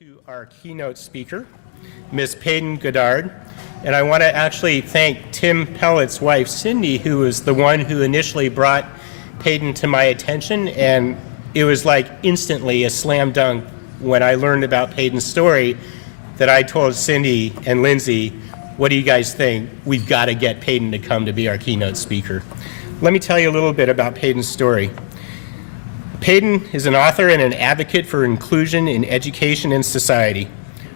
to our keynote speaker, Ms. Peyton Goddard. And I want to actually thank Tim Pellett's wife, Cindy, who was the one who initially brought Peyton to my attention. And it was like instantly a slam dunk when I learned about Peyton's story that I told Cindy and Lindsay, what do you guys think? We've got to get Peyton to come to be our keynote speaker. Let me tell you a little bit about Peyton's story. Peyton is an author and an advocate for inclusion in education and society.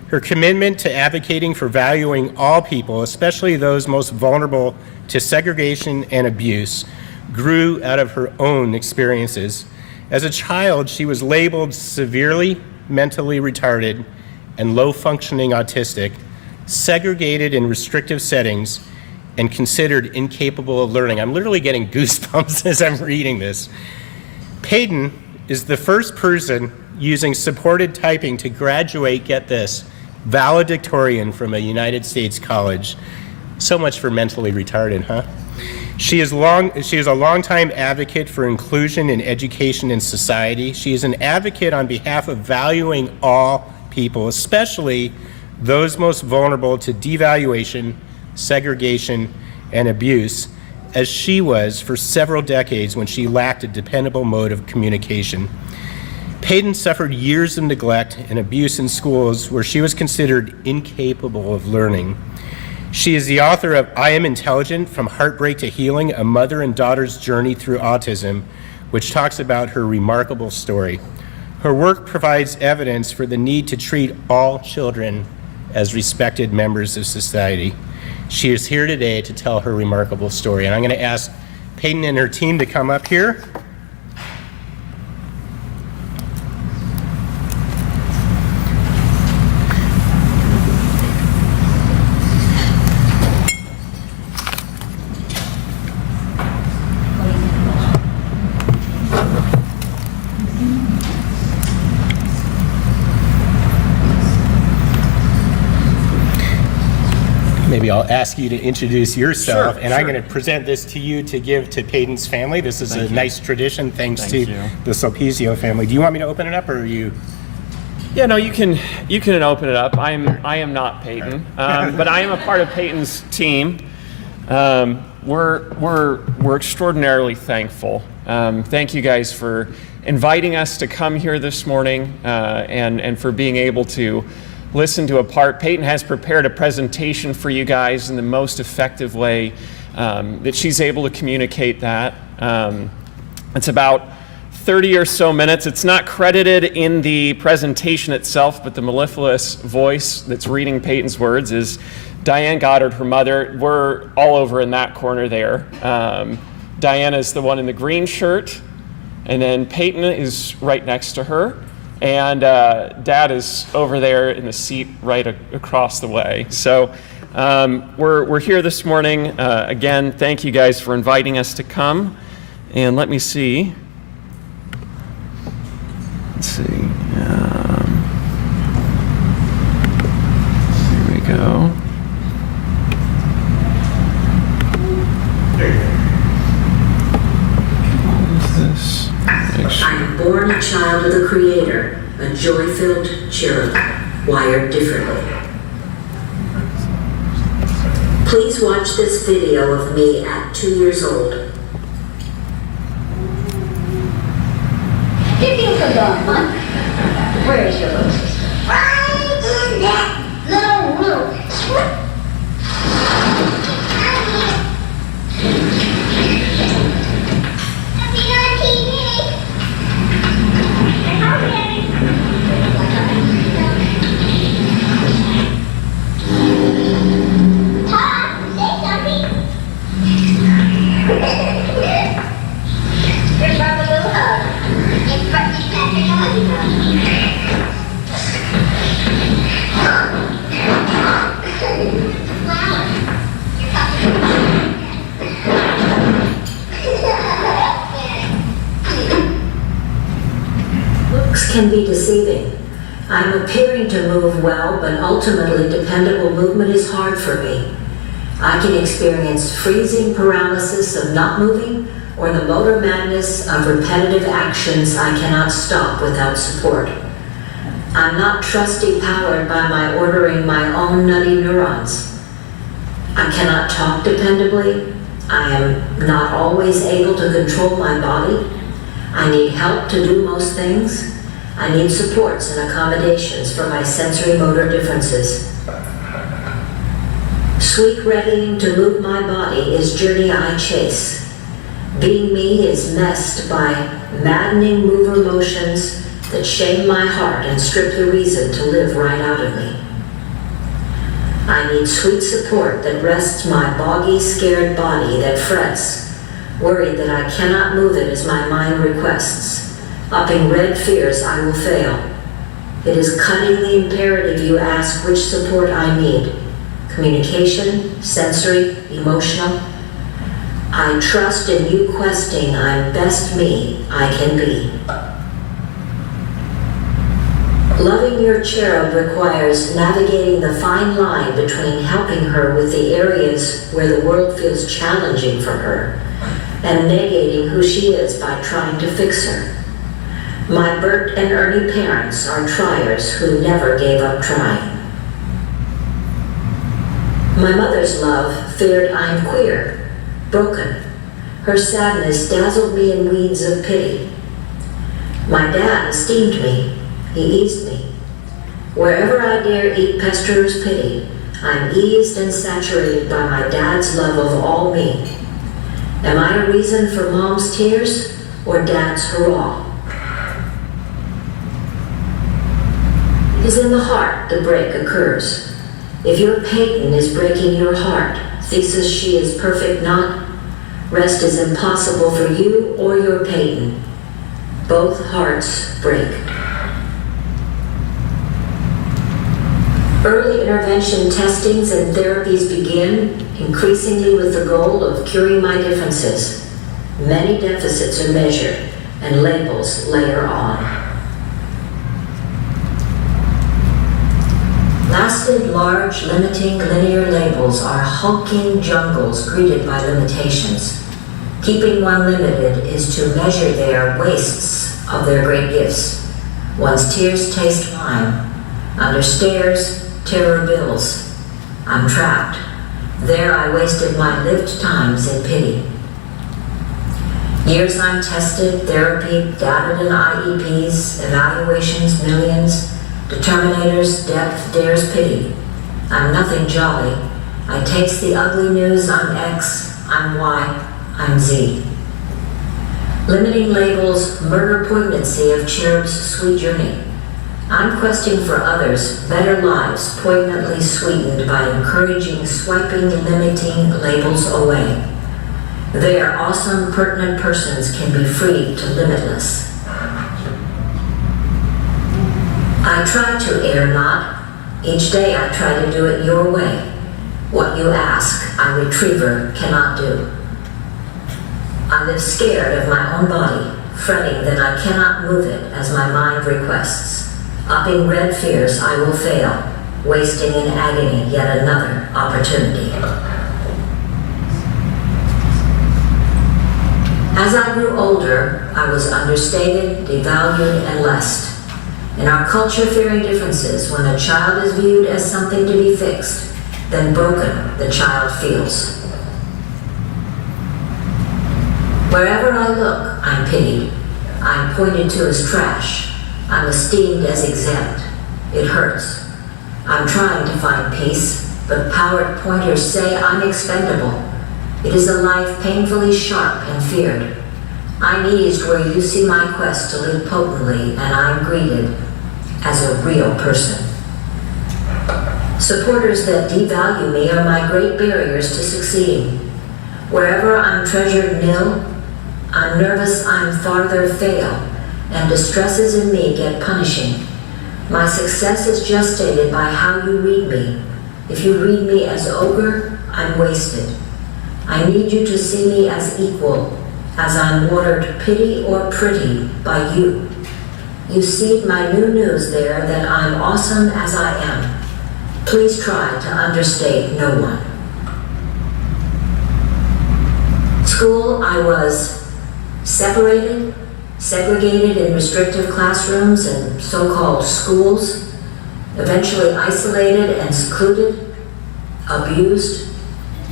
Her commitment to advocating for valuing all people, especially those most vulnerable to segregation and abuse, grew out of her own experiences. As a child, she was labeled severely mentally retarded and low-functioning autistic, segregated in restrictive settings, and considered incapable of learning. I'm literally getting goosebumps as I'm reading this. Peyton is the first person using supported typing to graduate, get this, valedictorian from a United States college. So much for mentally retarded, huh? She is a longtime advocate for inclusion in education and society. She is an advocate on behalf of valuing all people, especially those most vulnerable to devaluation, segregation, and abuse, as she was for several decades when she lacked a dependable mode of communication. Peyton suffered years of neglect and abuse in schools where she was considered incapable of learning. She is the author of I Am Intelligent, From Heartbreak to Healing, A Mother and Daughter's Journey Through Autism, which talks about her remarkable story. Her work provides evidence for the need to treat all children as respected members of society. She is here today to tell her remarkable story. And I'm going to ask Peyton and her team to come up here. Maybe I'll ask you to introduce yourself, and I'm going to present this to you to give to Peyton's family. This is a nice tradition, thanks to the Sulpizio family. Do you want me to open it up, or are you? Yeah, no, you can open it up. I am not Peyton, but I am a part of Peyton's team. We're extraordinarily thankful. Thank you guys for inviting us to come here this morning, and for being able to listen to a part. Peyton has prepared a presentation for you guys in the most effective way that she's able to communicate that. It's about 30 or so minutes. It's not credited in the presentation itself, but the mellifluous voice that's reading Peyton's words is Diane Goddard, her mother. We're all over in that corner there. Diana is the one in the green shirt, and then Peyton is right next to her. And Dad is over there in the seat right across the way. So we're here this morning. Again, thank you guys for inviting us to come. And let me see. Let's see. Here we go. What is this? I am born a child of the Creator, a joy-filled cherub, wired differently. Please watch this video of me at 2 years old. You feel so dumb, huh? Where is your little sister? Right in that little room. Looks can be deceiving. I'm appearing to move well, but ultimately dependable movement is hard for me. I can experience freezing paralysis of not moving, or the motor madness of repetitive actions I cannot stop without support. I'm not trusty powered by my ordering my own nutty neurons. I cannot talk dependably. I am not always able to control my body. I need help to do most things. I need supports and accommodations for my sensory motor differences. Sweet readying to move my body is journey I chase. Being me is messed by maddening mover motions that shame my heart and strip the reason to live right out of me. I need sweet support that rests my boggy, scared body that frets, worried that I cannot move it as my mind requests, upping red fears I will fail. It is cuttingly imperative you ask which support I need. Communication, sensory, emotional. I trust in you questing I'm best me I can be. Loving your cherub requires navigating the fine line between helping her with the areas where the world feels challenging for her and negating who she is by trying to fix her. My Bert and Ernie parents are triers who never gave up trying. My mother's love feared I'm queer, broken. Her sadness dazzled me in weeds of pity. My dad esteemed me. He eased me. Wherever I dare eat pesterer's pity, I'm eased and saturated by my dad's love of all me. Am I a reason for mom's tears or dad's hurrah? It is in the heart the break occurs. If your Peyton is breaking your heart, thesis she is perfect not, rest is impossible for you or your Peyton. Both hearts break. Early intervention testings and therapies begin, increasingly with the goal of curing my differences. Many deficits are measured and labels layer on. Lasted, large, limiting, linear labels are hulking jungles greeted by limitations. Keeping one limited is to measure their wastes of their great gifts. One's tears taste wine. Under stairs, terror bills. I'm trapped. There I wasted my lived times in pity. Years I'm tested, therapy, data and IEPs, evaluations, millions, determinators, depth dares pity. I'm nothing jolly. I takes the ugly news, I'm X, I'm Y, I'm Z. Limiting labels murder poignancy of cherub's sweet journey. I'm questing for others better lives poignantly sweetened by encouraging swiping limiting labels away. There, awesome pertinent persons can be freed to limitless. I try to err not. Each day I try to do it your way. What you ask, a retriever cannot do. I live scared of my own body, fretting that I cannot move it as my mind requests. Upping red fears I will fail, wasting in agony yet another opportunity. As I grew older, I was understated, devalued, and lessed. In our culture fearing differences, when a child is viewed as something to be fixed, then broken the child feels. Wherever I look, I'm pitied. I'm pointed to as trash. I'm esteemed as exempt. It hurts. I'm trying to find peace, but powered pointers say I'm expendable. It is a life painfully sharp and feared. I'm eased where you see my quest to live potently, and I'm greeted as a real person. Supporters that devalue me are my great barriers to succeeding. Wherever I'm treasured nil, I'm nervous I'm farther fail, and distresses in me get punishing. My success is gestated by how you read me. If you read me as ogre, I'm wasted. I need you to see me as equal, as I'm watered pity or pretty by you. You seed my new news there that I'm awesome as I am. Please try to understate no one. School, I was separated, segregated in restrictive classrooms and so-called schools, eventually isolated and secluded, abused,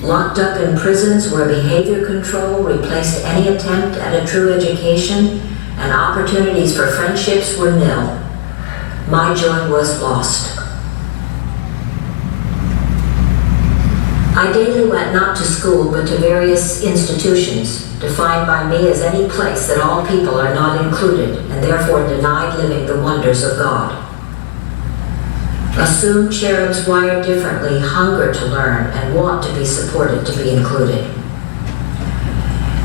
locked up in prisons where behavior control replaced any attempt at a true education and opportunities for friendships were nil. My joy was lost. I daily went not to school but to various institutions, defined by me as any place that all people are not included and therefore denied living the wonders of God. Assumed cherubs wired differently hunger to learn and want to be supported to be included.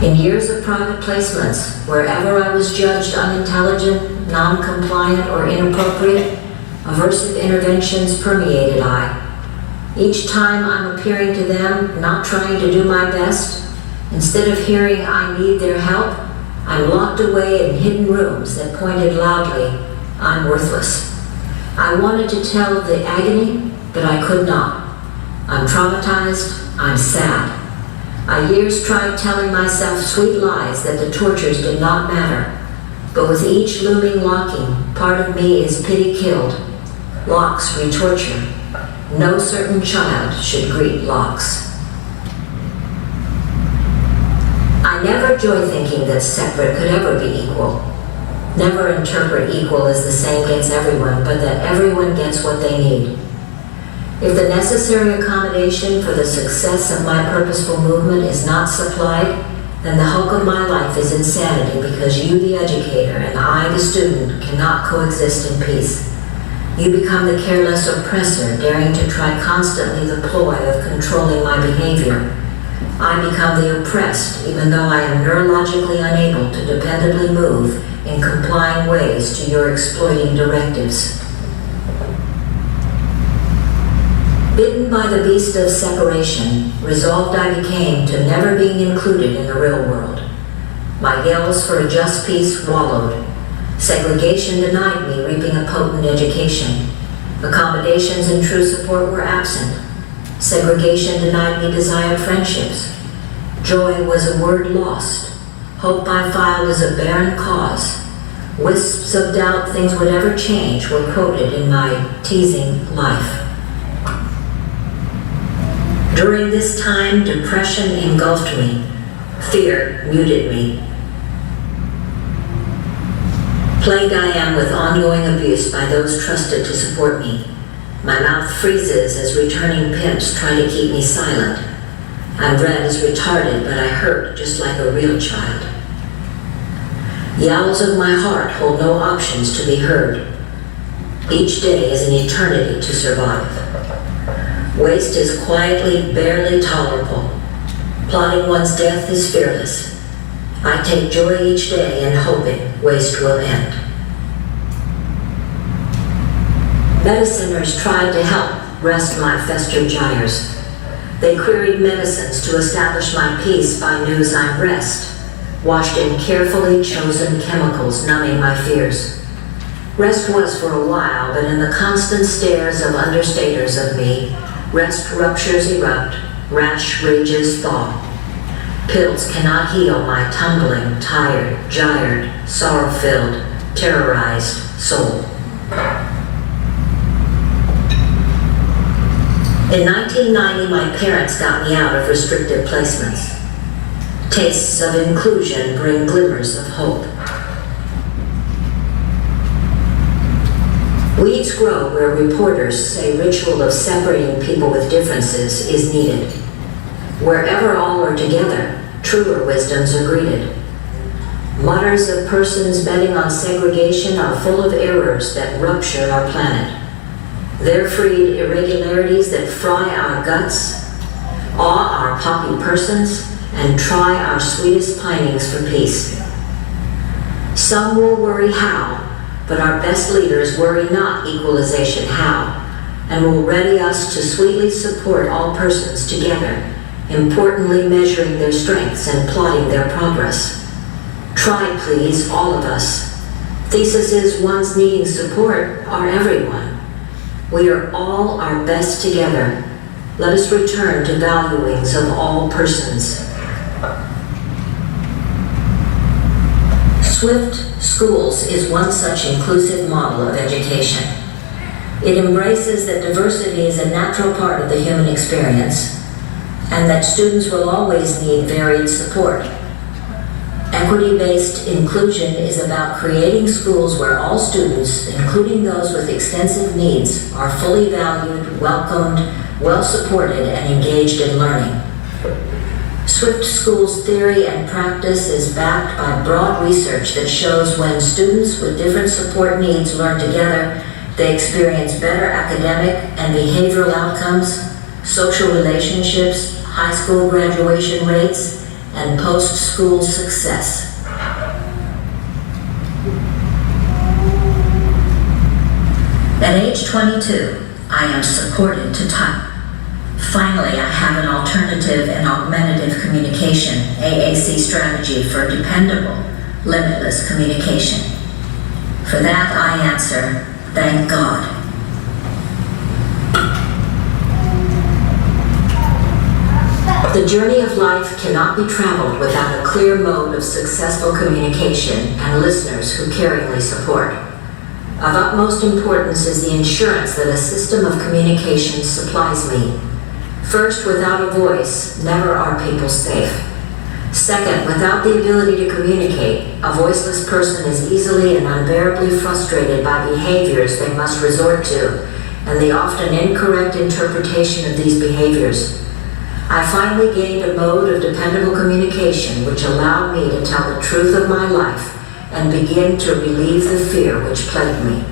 In years of private placements, wherever I was judged unintelligent, non-compliant, or inappropriate, aversive interventions permeated I. Each time I'm appearing to them, not trying to do my best, instead of hearing I need their help, I'm locked away in hidden rooms that pointed loudly, I'm worthless. I wanted to tell the agony, but I could not. I'm traumatized, I'm sad. I years tried telling myself sweet lies that the tortures did not matter, but with each looming locking, part of me is pity killed. Locks re-torture. No certain child should greet locks. I never joy thinking that separate could ever be equal. Never interpret equal as the same gets everyone, but that everyone gets what they need. If the necessary accommodation for the success of my purposeful movement is not supplied, then the hulk of my life is insanity because you, the educator, and I, the student, cannot coexist in peace. You become the careless oppressor, daring to try constantly the ploy of controlling my behavior. I become the oppressed, even though I am neurologically unable to dependably move in complying ways to your exploiting directives. Bitten by the beast of separation, resolved I became to never being included in the real world. My yells for a just peace wallowed. Segregation denied me reaping a potent education. Accommodations and true support were absent. Segregation denied me desired friendships. Joy was a word lost. Hope I filed as a barren cause. Wisps of doubt things would ever change were quoted in my teasing life. During this time, depression engulfed me. Fear muted me. Plagued I am with ongoing abuse by those trusted to support me. My mouth freezes as returning pimps try to keep me silent. I'm read as retarded, but I hurt just like a real child. Yowls of my heart hold no options to be heard. Each day is an eternity to survive. Waste is quietly, barely tolerable. Plotting one's death is fearless. I take joy each day in hoping waste will end. Mediciners tried to help rest my festered gyres. They queried medicines to establish my peace by news I'm rest, washed in carefully chosen chemicals numbing my fears. Rest was for a while, but in the constant stares of understaters of me, rest ruptures erupt, rash rages thaw. Pills cannot heal my tumbling, tired, gyred, sorrow-filled, terrorized soul. In 1990, my parents got me out of restrictive placements. Tastes of inclusion bring glimmers of hope. Weeds grow where reporters say ritual of separating people with differences is needed. Wherever all are together, truer wisdoms are greeted. Mutters of persons betting on segregation are full of errors that rupture our planet. They're freed irregularities that fry our guts, awe our poppy persons, and try our sweetest pinings for peace. Some will worry how, but our best leaders worry not equalization how, and will ready us to sweetly support all persons together, importantly measuring their strengths and plotting their progress. Try, please, all of us. Thesis is one's needing support are everyone. We are all our best together. Let us return to valuings of all persons. Swift Schools is one such inclusive model of education. It embraces that diversity is a natural part of the human experience and that students will always need varied support. Equity-based inclusion is about creating schools where all students, including those with extensive needs, are fully valued, welcomed, well-supported, and engaged in learning. Swift Schools theory and practice is backed by broad research that shows when students with different support needs learn together, they experience better academic and behavioral outcomes, social relationships, high school graduation rates, and post-school success. At age 22, I am supported to type. Finally, I have an alternative and augmentative communication, AAC strategy for dependable, limitless communication. For that, I answer, thank God. The journey of life cannot be traveled without a clear mode of successful communication and listeners who caringly support. Of utmost importance is the assurance that a system of communication supplies me. First, without a voice, never are people safe. Second, without the ability to communicate, a voiceless person is easily and unbearably frustrated by behaviors they must resort to, and the often incorrect interpretation of these behaviors. I finally gained a mode of dependable communication which allowed me to tell the truth of my life and begin to relieve the fear which plagued me.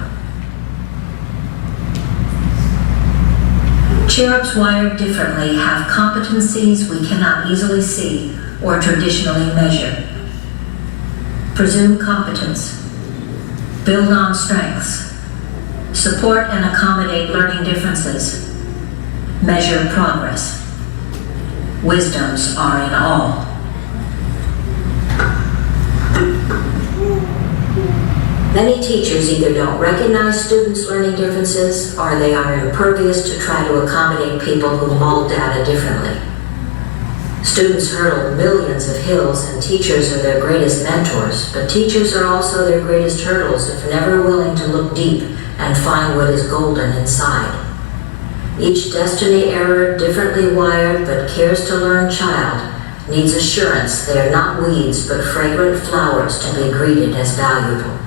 Cherubs wired differently have competencies we cannot easily see or traditionally measure. Presume competence. Build on strengths. Support and accommodate learning differences. Measure progress. Wisdoms are in all. Many teachers either don't recognize students' learning differences or they are impervious to try to accommodate people who mull data differently. Students hurdle millions of hills and teachers are their greatest mentors, but teachers are also their greatest hurdles if never willing to look deep and find what is golden inside. Each destiny error, differently wired but cares to learn child needs assurance they are not weeds but fragrant flowers to be greeted as valuable.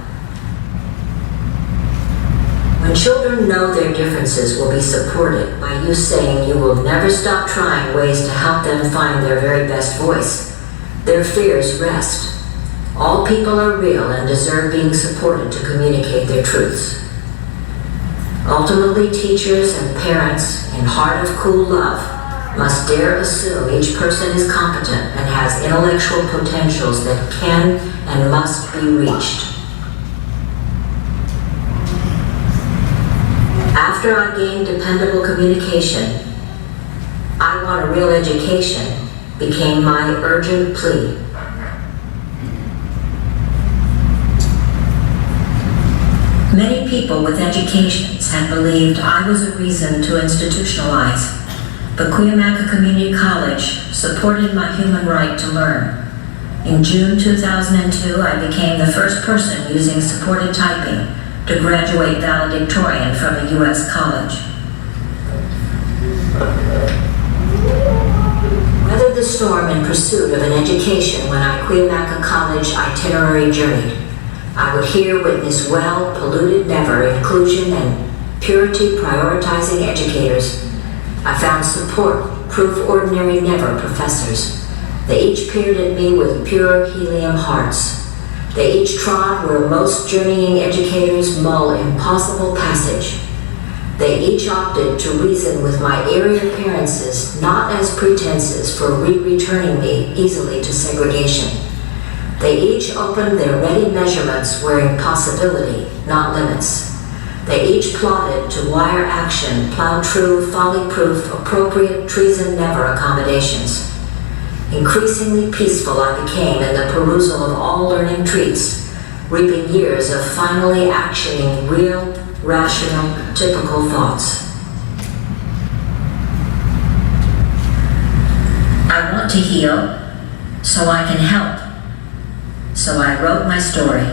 When children know their differences will be supported by you saying you will never stop trying ways to help them find their very best voice, their fears rest. All people are real and deserve being supported to communicate their truths. Ultimately, teachers and parents, in heart of cool love, must dare assume each person is competent and has intellectual potentials that can and must be reached. After I gained dependable communication, I want a real education became my urgent plea. Many people with educations had believed I was a reason to institutionalize, but Cuyamaca Community College supported my human right to learn. In June 2002, I became the first person using supported typing to graduate valedictorian from a U.S. college. Weathered the storm in pursuit of an education when I Cuyamaca College itinerary journeyed. I would hear, witness well, polluted never, inclusion and purity prioritizing educators. I found support, proof ordinary never professors. They each peered at me with pure helium hearts. They each trod where most journeying educators mull impossible passage. They each opted to reason with my eerie appearances, not as pretenses for returning me easily to segregation. They each opened their ready measurements wearing possibility, not limits. They each plotted to wire action, plow true, folly-proof, appropriate, treason never accommodations. Increasingly peaceful I became in the perusal of all learning treats, reaping years of finally actioning real, rational, typical thoughts. I want to heal so I can help. So I wrote my story.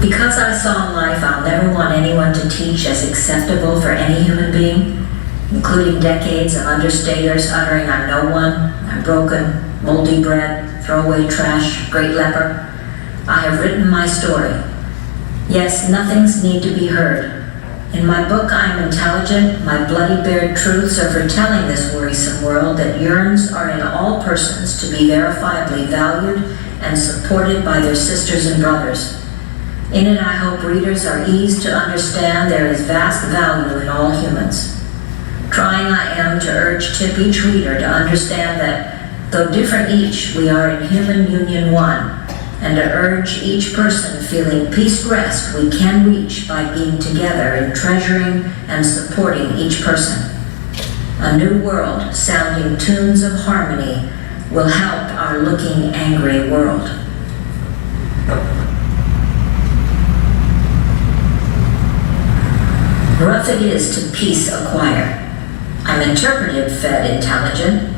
Because I saw in life I'll never want anyone to teach as acceptable for any human being, including decades of understaters uttering I'm no one, I'm broken, moldy bread, throwaway trash, great leper, I have written my story. Yes, nothings need to be heard. In my book, I am intelligent. My bloody bared truths are for telling this worrisome world that yearns are in all persons to be verifiably valued and supported by their sisters and brothers. In it, I hope readers are eased to understand there is vast value in all humans. Trying I am to urge tip each reader to understand that, though different each, we are in human union one, and to urge each person feeling peace rest we can reach by being together in treasuring and supporting each person. A new world sounding tunes of harmony will help our looking angry world. Rough it is to peace acquire. I'm interpretive fed intelligent.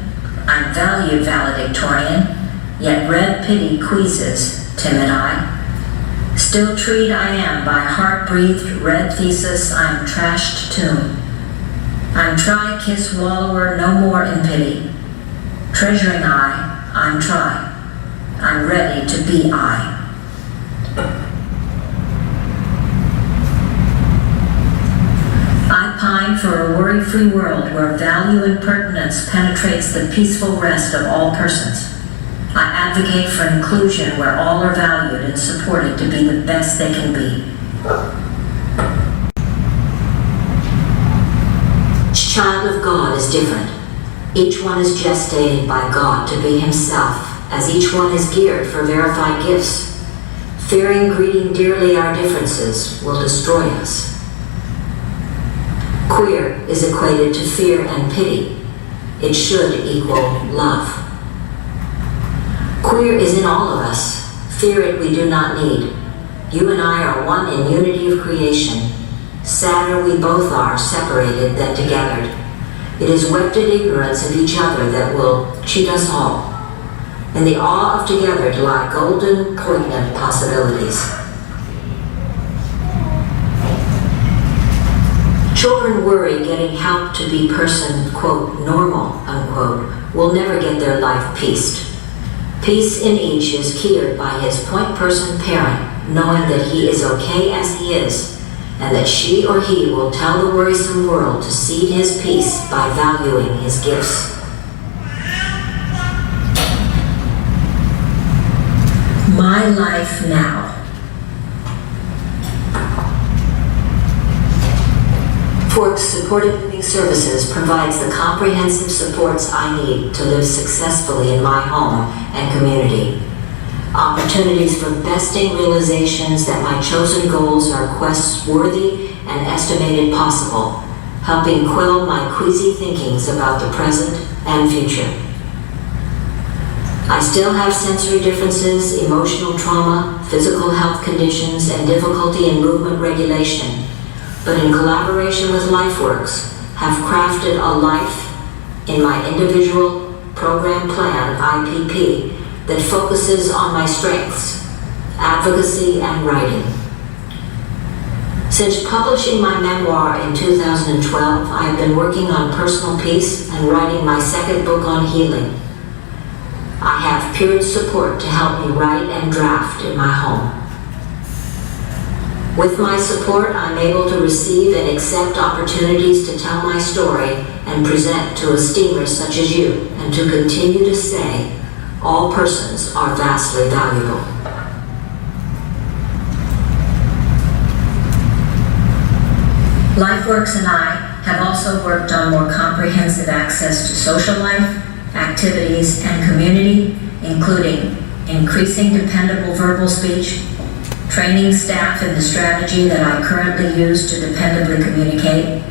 I'm valued valedictorian, yet red pity queases, timid I. Still treed I am by heart-breathed red thesis I'm trashed tomb. I'm try-kiss wallower no more in pity. Treasuring I'm try. I'm ready to be I. I pine for a worry-free world where value and pertinence penetrates the peaceful rest of all persons. I advocate for inclusion where all are valued and supported to be the best they can be. Each child of God is different. Each one is gestated by God to be himself, as each one is geared for verified gifts. Fearing, greeting dearly our differences will destroy us. Queer is equated to fear and pity. It should equal love. Queer is in all of us. Fear it we do not need. You and I are one in unity of creation. Sadder we both are separated than together. It is wept-in ignorance of each other that will cheat us all. In the awe of together lie golden, poignant possibilities. Children worry getting help to be person, quote, normal, unquote, will never get their life pieced. Peace in each is keyed by his point person parent, knowing that he is okay as he is, and that she or he will tell the worrisome world to seed his peace by valuing his gifts. My life now. Forks Supported Living Services provides the comprehensive supports I need to live successfully in my home and community. Opportunities for besting realizations that my chosen goals are quests worthy and estimated possible, helping quell my queasy thinkings about the present and future. I still have sensory differences, emotional trauma, physical health conditions, and difficulty in movement regulation, but in collaboration with LifeWorks, have crafted a life in my individual program plan, IPP, that focuses on my strengths, advocacy, and writing. Since publishing my memoir in 2012, I have been working on personal peace and writing my second book on healing. I have peer support to help me write and draft in my home. With my support, I'm able to receive and accept opportunities to tell my story and present to esteemers such as you, and to continue to say, all persons are vastly valuable. LifeWorks and I have also worked on more comprehensive access to social life, activities, and community, including increasing dependable verbal speech, training staff in the strategy that I currently use to dependably communicate,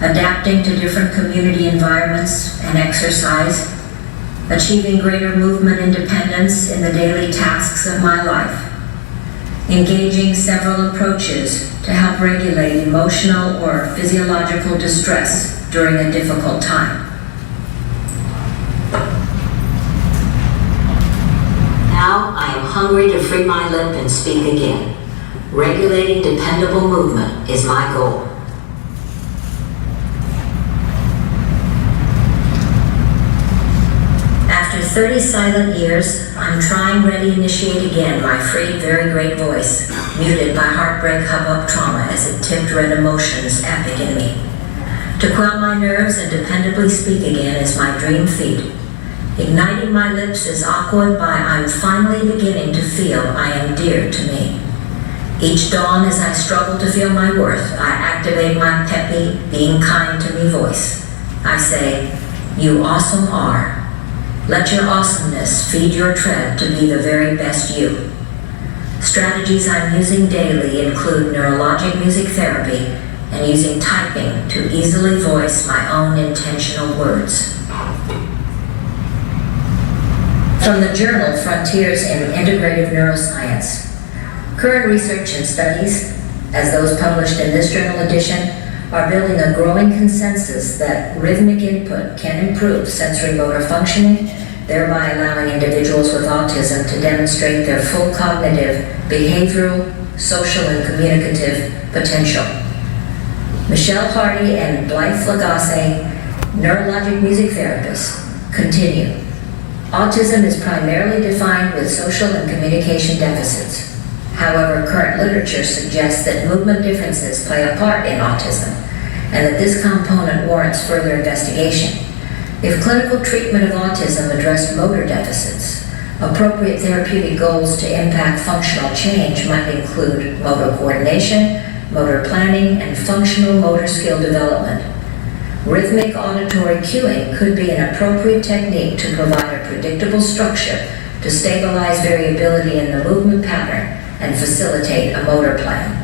adapting to different community environments and exercise, achieving greater movement independence in the daily tasks of my life, engaging several approaches to help regulate emotional or physiological distress during a difficult time. hungry to free my lip and speak again. Regulating dependable movement is my goal. After 30 silent years, I'm trying ready initiate again my free, very great voice, muted by heartbreak, hubbub, trauma as it tipped red emotions epic in me. To quell my nerves and dependably speak again is my dream feat. Igniting my lips is aquaed by I'm finally beginning to feel I am dear to me. Each dawn as I struggle to feel my worth, I activate my peppy, being kind to me voice. I say, you awesome are. Let your awesomeness feed your tread to be the very best you. Strategies I'm using daily include neurologic music therapy and using typing to easily voice my own intentional words. From the journal Frontiers in Integrative Neuroscience. Current research and studies, as those published in this journal edition, are building a growing consensus that rhythmic input can improve sensory motor functioning, thereby allowing individuals with autism to demonstrate their full cognitive, behavioral, social, and communicative potential. Michelle Hardy and Blythe Lagasse, neurologic music therapists, continue. Autism is primarily defined with social and communication deficits. However, current literature suggests that movement differences play a part in autism, and that this component warrants further investigation. If clinical treatment of autism addressed motor deficits, appropriate therapeutic goals to impact functional change might include motor coordination, motor planning, and functional motor skill development. Rhythmic auditory cueing could be an appropriate technique to provide a predictable structure to stabilize variability in the movement pattern and facilitate a motor plan.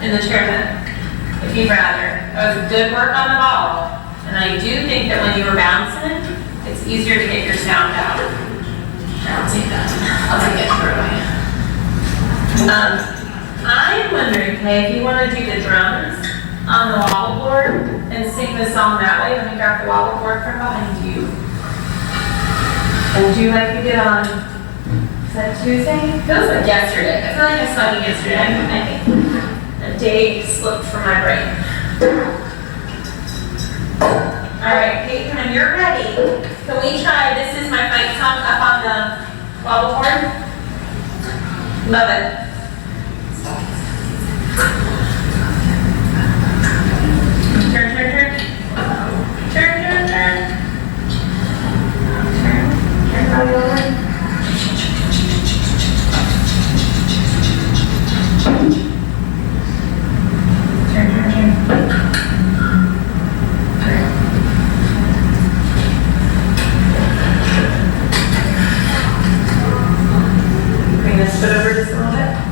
In the chair then, if you'd rather. That was good work on the ball. And I do think that when you were bouncing, it's easier to get your sound out. I'll take that. I'll take it for away. I'm wondering, Kay, if you want to do the drums on the wobble board and sing the song that way, let me grab the wobble board from behind you. And do like you did on, is that Tuesday? Feels like yesterday. I feel like I saw you yesterday. I think a day slipped from my brain. All right, Peyton, when you're ready, can we try This Is My Fight song up on the wobble board? Love it. Turn, turn, turn. Turn, turn, turn. Turn body over. Bring this foot over just a little bit.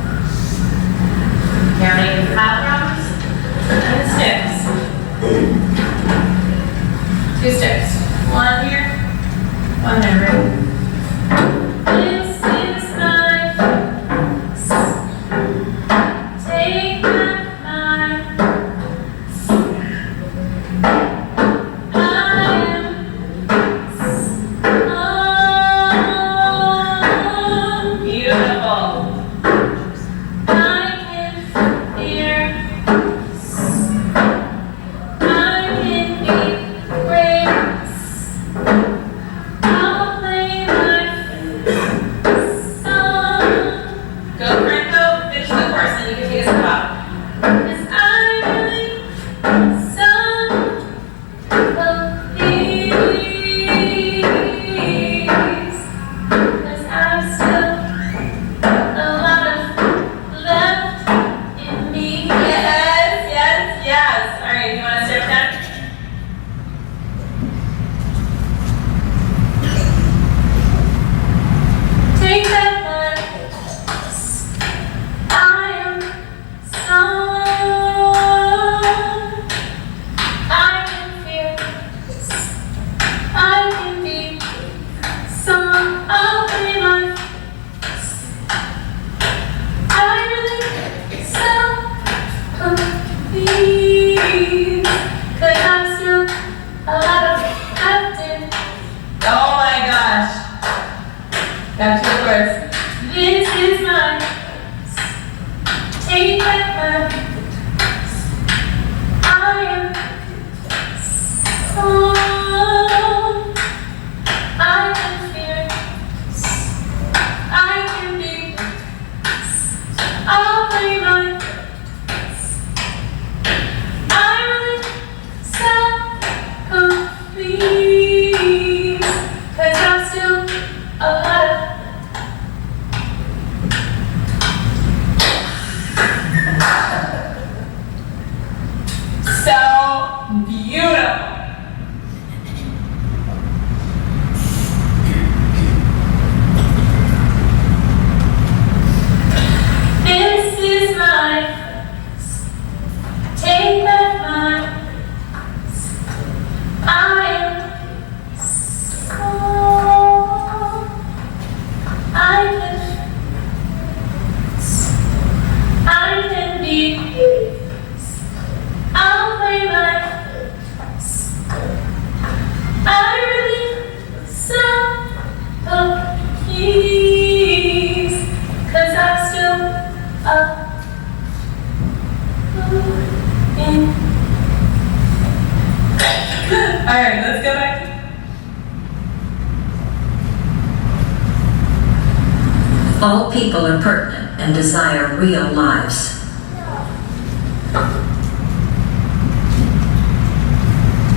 All people are pertinent and desire real lives.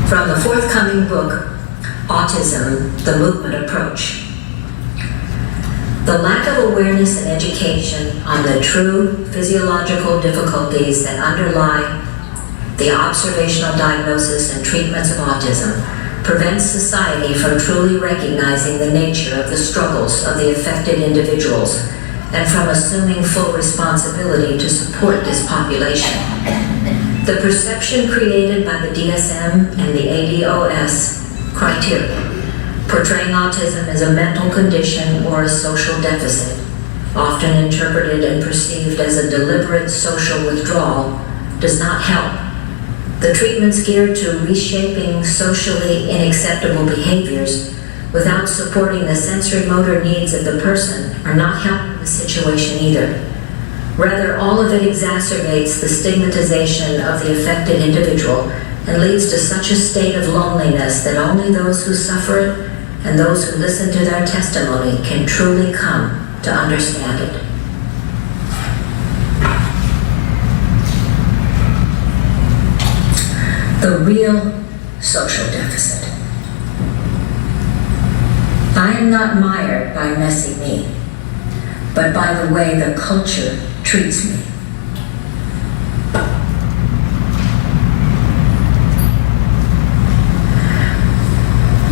From the forthcoming book, Autism, the Movement Approach. The lack of awareness and education on the true physiological difficulties that underlie the observational diagnosis and treatments of autism prevents society from truly recognizing the nature of the struggles of the affected individuals and from assuming full responsibility to support this population. The perception created by the DSM and the ADOS criteria, portraying autism as a mental condition or a social deficit, often interpreted and perceived as a deliberate social withdrawal, does not help. The treatments geared to reshaping socially unacceptable behaviors without supporting the sensory motor needs of the person are not helping the situation either. Rather, all of it exacerbates the stigmatization of the affected individual and leads to such a state of loneliness that only those who suffer it and those who listen to their testimony can truly come to understand it. The real social deficit. I am not mired by messy me, but by the way the culture treats me.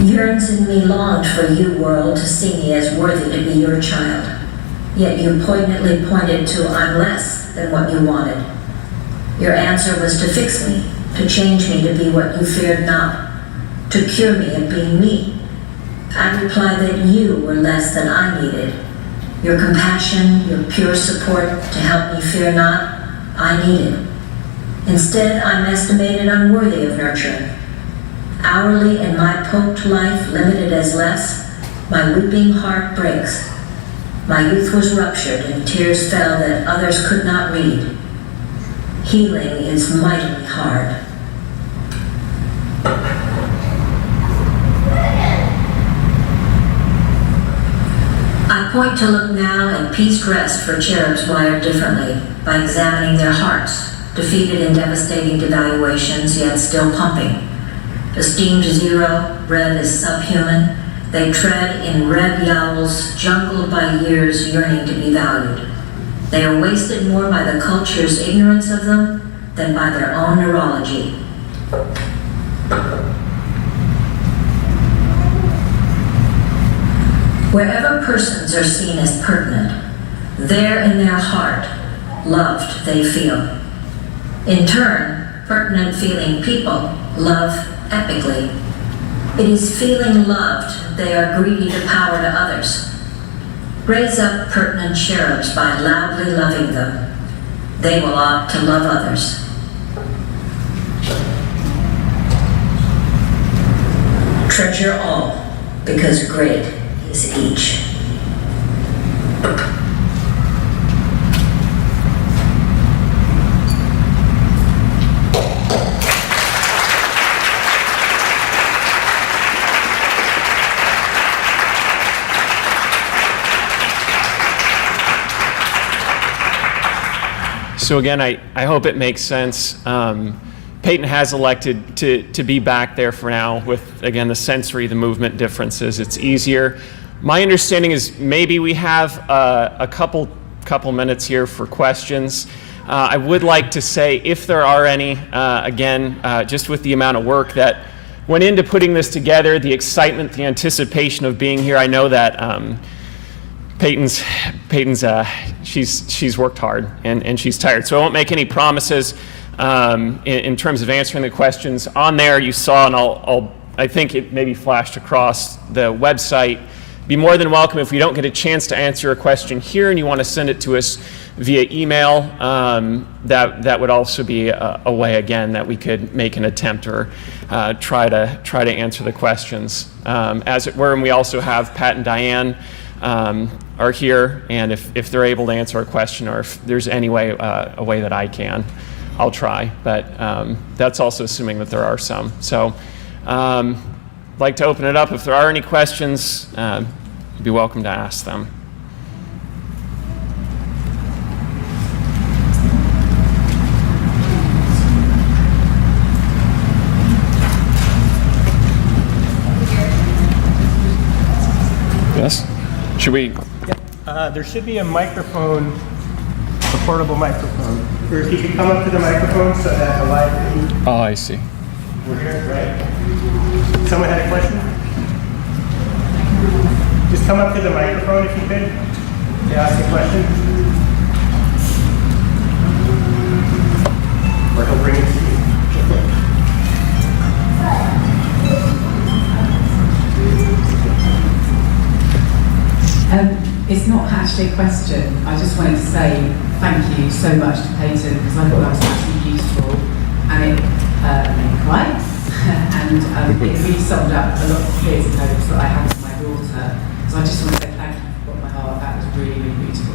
Yearns in me longed for you, world, to see me as worthy to be your child. Yet you poignantly pointed to I'm less than what you wanted. Your answer was to fix me, to change me to be what you feared not, to cure me of being me. I replied that you were less than I needed. Your compassion, your pure support to help me fear not, I needed. Instead, I'm estimated unworthy of nurturing. Hourly in my poked life, limited as less, my weeping heart breaks. My youth was ruptured and tears fell that others could not read. Healing is mightily hard. I point to look now and pieced rest for cherubs wired differently by examining their hearts, defeated in devastating devaluations, yet still pumping. Esteemed zero, bred as subhuman, they tread in red yowls, jungled by years yearning to be valued. They are wasted more by the culture's ignorance of them than by their own neurology. Wherever persons are seen as pertinent, there in their heart, loved they feel. In turn, pertinent feeling people love epically. It is feeling loved they are greedy to power to others. Raise up pertinent cherubs by loudly loving them. They will opt to love others. Treasure all, because great is each. So again, I hope it makes sense. Peyton has elected to be back there for now with, again, the sensory, the movement differences. It's easier. My understanding is maybe we have a couple minutes here for questions. I would like to say, if there are any, again, just with the amount of work that went into putting this together, the excitement, the anticipation of being here, I know that Peyton's she's worked hard and she's tired. So I won't make any promises in terms of answering the questions. On there you saw, and I think it maybe flashed across the website, be more than welcome if we don't get a chance to answer a question here and you want to send it to us via email. That would also be a way, again, that we could make an attempt or try to answer the questions, as it were. And we also have Pat and Diane are here, and if they're able to answer a question, or if there's any way, a way that I can, I'll try. But that's also assuming that there are some. So I'd like to open it up. If there are any questions, you'd be welcome to ask them. Yes? Should we? There should be a microphone, a portable microphone. Or if you could come up to the microphone so that the live. Oh, I see. We're here, right? Someone had a question? Just come up to the microphone if you could. Ask a question. Or he'll bring it to you. It's not actually a question. I just wanted to say thank you so much to Peyton, because I thought that was absolutely beautiful, and it made me cry, and it really summed up a lot of fears and hopes that I had for my daughter. So I just want to say thank you from my heart. That was really, really beautiful.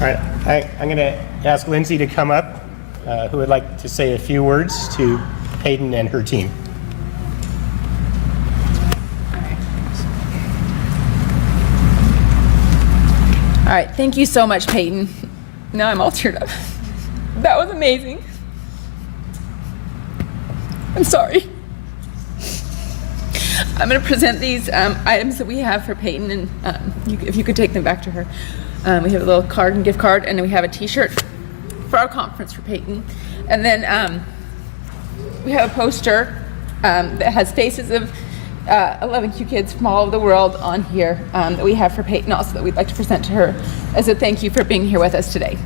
All right, I'm going to ask Lindsay to come up, who would like to say a few words to Peyton and her team. All right, thank you so much, Peyton. Now I'm all teared up. That was amazing. I'm sorry. I'm going to present these items that we have for Peyton, and if you could take them back to her. We have a little card and gift card, and then we have a t-shirt for our conference for Peyton. And then we have a poster that has faces of 11 cute kids from all over the world on here that we have for Peyton also, that we'd like to present to her as a thank you for being here with us today.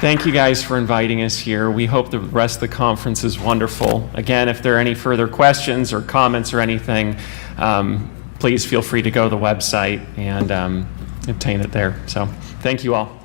Thank you guys for inviting us here. We hope the rest of the conference is wonderful. Again, if there are any further questions or comments or anything, please feel free to go to the website and obtain it there. So thank you all.